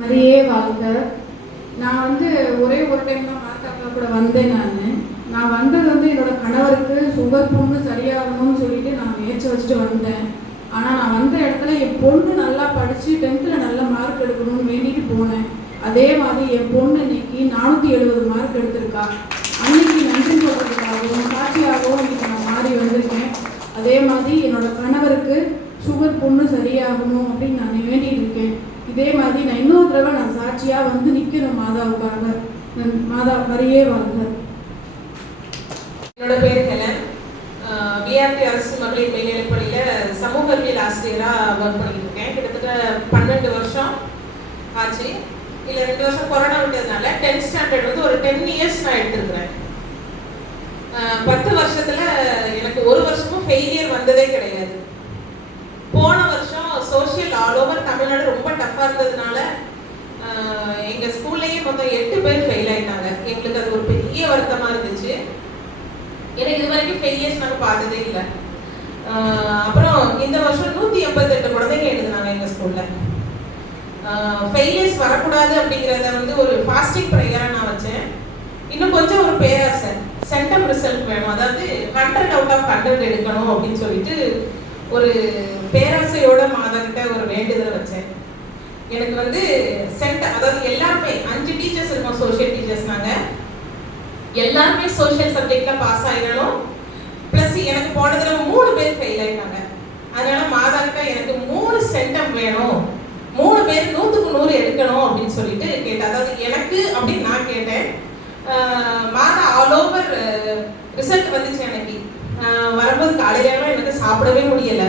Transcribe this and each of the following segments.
மரியே வாழ்க. நான் ஒரே ஒரு டைம் தான் மார்த்தாக்கா கூட வந்தேன். நான் வந்தது என்னோட கணவருக்கு சுகர் பொண்ணு சரியாகணும்னு சொல்லிட்டு நான் முயற்சி வச்சுட்டு வந்தேன். ஆனால் நான் வந்த இடத்துல என் பொண்ணு நல்லா படித்து 10th நல்ல மார்க் எடுக்கணும்னு வேண்டிட்டு போனேன். அதே மாதிரி என் பொண்ணு இன்னைக்கு 470 மார்க் எடுத்திருக்கா. அன்னைக்கு நன்றி சொல்கிறதுக்காகவும் சாட்சியாகவும் இன்னைக்கு நான் மாறி வந்திருக்கேன். அதே மாதிரி என்னோட கணவருக்கு சுகர் பொண்ணு சரியாகணும் அப்படின்னு நான் வேண்டிகிட்டு இருக்கேன். இதே மாதிரி நான் இன்னொரு தடவை நான் சாட்சியாக நிற்கணும் மாதாவுக்காக. மாதா மரியே வாழ்க. என்னோட பேர் ஹெலன். பிஆர்டி அரசு மகளிர் மேல்நிலைப்பள்ளியில் சமூக அறிவியல் ஆசிரியராக ஒர்க் பண்ணிட்டு இருக்கேன். கிட்டத்தட்ட 12 வருஷம் ஆச்சு. இல்லை 2 வருஷம் கொரோனா விட்டதுனால 10th ஸ்டாண்டர்ட் ஒரு 10 இயர்ஸ் நான் எடுத்துருக்கிறேன். 10 வருஷத்துல எனக்கு ஒரு வருஷமும் ஃபெயிலியர் வந்ததே கிடையாது. போன வருஷம் சோஷியல் ஆல் ஓவர் தமிழ்நாடு ரொம்ப டஃப்பாக இருந்ததுனால எங்கள் ஸ்கூல்லையே மொத்தம் 8 பேர் ஃபெயில் ஆகிட்டாங்க. எங்களுக்கு அது ஒரு பெரிய வருத்தமாக இருந்துச்சு. எனக்கு இது வரைக்கும் ஃபெயிலியர்ஸ் நாங்கள் பார்த்ததே இல்லை. அப்புறம் இந்த வருஷம் 188 குழந்தைங்க எழுதுனாங்க எங்கள் ஸ்கூலில். ஃபெயிலியர்ஸ் வரக்கூடாது அப்படிங்கிறத ஒரு ஃபாஸ்டிங் ப்ரேயராக நான் வச்சேன். இன்னும் கொஞ்சம் ஒரு பேராசை, சென்டம் ரிசல்ட் வேணும், அதாவது 100 out of 100 எடுக்கணும் அப்படின்னு சொல்லிட்டு ஒரு பேராசையோட மாதாக்கிட்ட ஒரு வேண்டுதல் வச்சேன். எனக்கு சென்டம், அதாவது எல்லாருமே 5 டீச்சர்ஸ் இருக்கோம், சோஷியல் டீச்சர்ஸ். நாங்கள் எல்லாருமே சோஷியல் சப்ஜெக்ட்ல பாஸ் ஆகிடணும். ப்ளஸ் எனக்கு போனதுல 3 பேர் ஃபெயில் ஆயிட்டாங்க. அதனால மாதாக்கிட்ட எனக்கு 3 சென்டம் வேணும், 3 பேர் 100க்கு 100 எடுக்கணும் அப்படின்னு சொல்லிட்டு கேட்டேன். அதாவது எனக்கு அப்படின்னு நான் கேட்டேன். மாதா ஆல் ஓவர் ரிசல்ட் வந்துச்சு. எனக்கு வரும்போது காலையில எனக்கு சாப்பிடவே முடியல.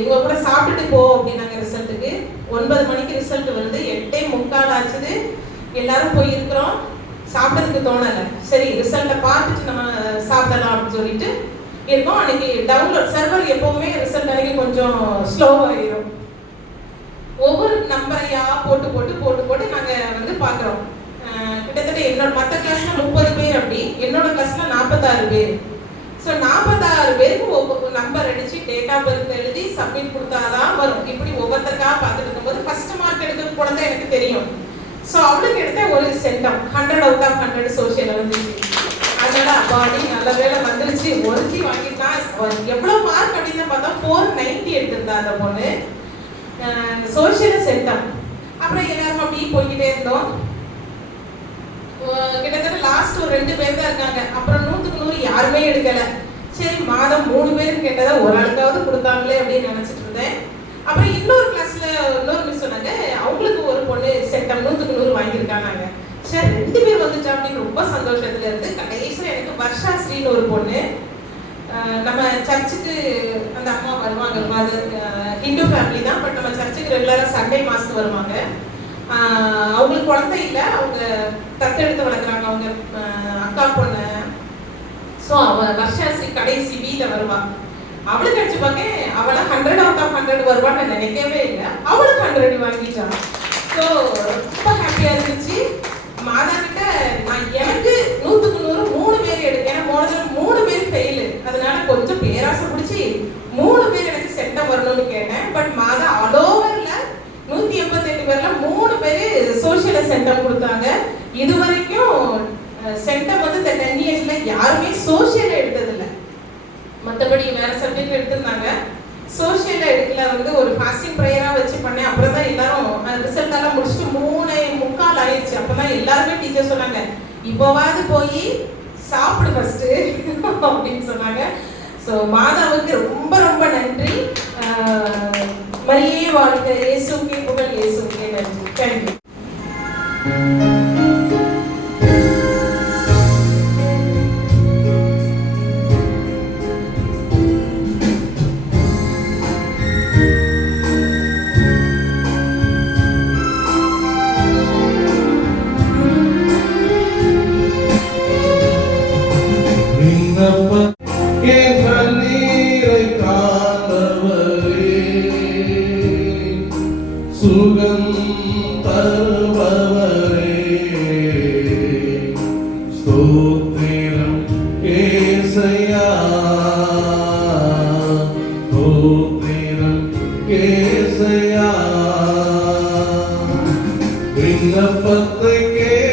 இவங்க கூட சாப்பிட்டுட்டு போ அப்படின்னாங்க ரிசல்ட்டுக்கு. 9 மணிக்கு ரிசல்ட் வருது. 8:45 ஆச்சுது. எல்லாரும் போய் இருக்கிறோம். சாப்பிட்றதுக்கு தோணலை. சரி ரிசல்ட்டை பார்த்துட்டு நம்ம சாப்பிடலாம் அப்படின்னு சொல்லிட்டு இருக்கோம். அன்னைக்கு டவுன்லோட் சர்வர் எப்பவுமே ரிசல்ட் அன்னைக்கு கொஞ்சம் ஸ்லோவாகிடும். ஒவ்வொரு நம்பரையா போட்டு போட்டு போட்டு போட்டு நாங்கள் பார்க்குறோம். கிட்டத்தட்ட என்னோட மற்ற கிளாஸ்ல 30 பேர், அப்படி என்னோட கிளாஸ்ல 46 பேர். ஸோ 46 பேருக்கு ஒவ்வொரு நம்பர் அடிச்சு டேட் ஆஃப் பர்த் எழுதி சப்மிட் கொடுத்தாதான் வரும். இப்படி ஒவ்வொருத்தருக்காக பார்த்துட்டு இருக்கும்போது ஃபர்ஸ்ட் மார்க் எடுக்கிற குழந்தை எனக்கு தெரியும். ஸோ அவளுக்கு எடுத்த ஒரு சென்டம் 100 out of 100 சோஷியல் வந்துச்சு. அதனால அப்பாடி நல்ல வேலை வந்துருச்சு, ஒருத்தி வாங்கிட்டா. எவ்வளோ மார்க் அப்படின்னு பார்த்தா 490 எடுத்திருந்தா அந்த பொண்ணு சோஷியல் சென்டம். அப்புறம் எல்லாரும் அப்படி போய்கிட்டே இருந்தோம். கிட்டத்தட்ட லாஸ்ட் ஒரு 2 பேர் தான் இருக்காங்க. அப்புறம் 100க்கு 100 யாருமே எடுக்கல. சரி மாதம் 3 பேருக்கு கேட்டதா ஒரு ஆளுக்காவது கொடுத்தாங்களே அப்படின்னு நினைச்சிட்டு இருந்தேன். அப்புறம் இன்னொரு கிளாஸ்ல இன்னொரு மிஸ் சொன்னாங்க, அவங்களுக்கு ஒரு பொண்ணு சென்டம் 100க்கு 100 வாங்கியிருக்காங்க. சரி 2 பேர் வந்துச்சா அப்படின்னு ரொம்ப சந்தோஷத்துல இருந்து கடைசியில் எனக்கு வர்ஷாஸ்ரீன்னு ஒரு பொண்ணு, நம்ம சர்ச்சுக்கு அந்த அம்மா வருவாங்க. அது ஹிந்து ஃபேமிலி தான், பட் நம்ம சர்ச்சுக்கு ரெகுலராக சண்டே மாதத்துக்கு வருவாங்க. அவங்களுக்கு குழந்தை இல்லை, அவங்க தத்தெடுத்து வளர்க்குறாங்க அவங்க அக்கா பொண்ணு. ஸோ அவள் வர்ஷாஸ்ரீ கடைசி வீல வருவா. அவளுக்கு அடிச்சு பார்க்க அவளை 100 out of 100 வருவான்னு நினைக்கவே இல்லை. அவளுக்கு 100 வாங்கிட்டான். ஸோ ரொம்ப ஹாப்பியாக இருந்துச்சு. மாதா கிட்ட நான் எனக்கு 100க்கு 100 3 பேர் எடுக்க, ஏன்னா போனதுல 3 பேர் ஃபெயிலு. அதனால கொஞ்சம் பேராசை பிடிச்சி 3 பேர் எனக்கு சென்டம் வரணும்னு கேட்டேன். பட் மாதா ஆல் ஓவர்ல 188 பேர்ல 3 பேர் சோஷியல சென்டம் கொடுத்தாங்க. இது வரைக்கும் சென்டம் இந்த 10 இயர்ஸ்ல யாருமே சோஷியல எடுத்ததில்லை. மற்றபடி வேற சப்ஜெக்ட் எடுத்திருந்தாங்க, சோஷியல எடுக்கல. ஒரு ஃபாஸ்டிங் ப்ரேயரா வச்சு பண்ணேன். அப்புறம் தான் எல்லாரும் ரிசல்ட் எல்லாம் முடிச்சுட்டு 3:45 ஆயிடுச்சு. அப்பதான் எல்லாருமே டீச்சர் சொன்னாங்க, இப்போவாது போய் சாப்பிடு ஃபர்ஸ்ட் அப்படின்னு சொன்னாங்க. ஸோ மாதாவுக்கு ரொம்ப ரொம்ப நன்றி. மரியே வாழ்க. இயேசுவுக்கே புகழ், இயேசுவுக்கே நன்றி. தேங்க்யூ. சுகம் தருபவரே ஸ்தோத்திரம் ஏசையா, ஸ்தோத்திரம் ஏசையா. விண்ணப்பத்தை கேட்டருளும்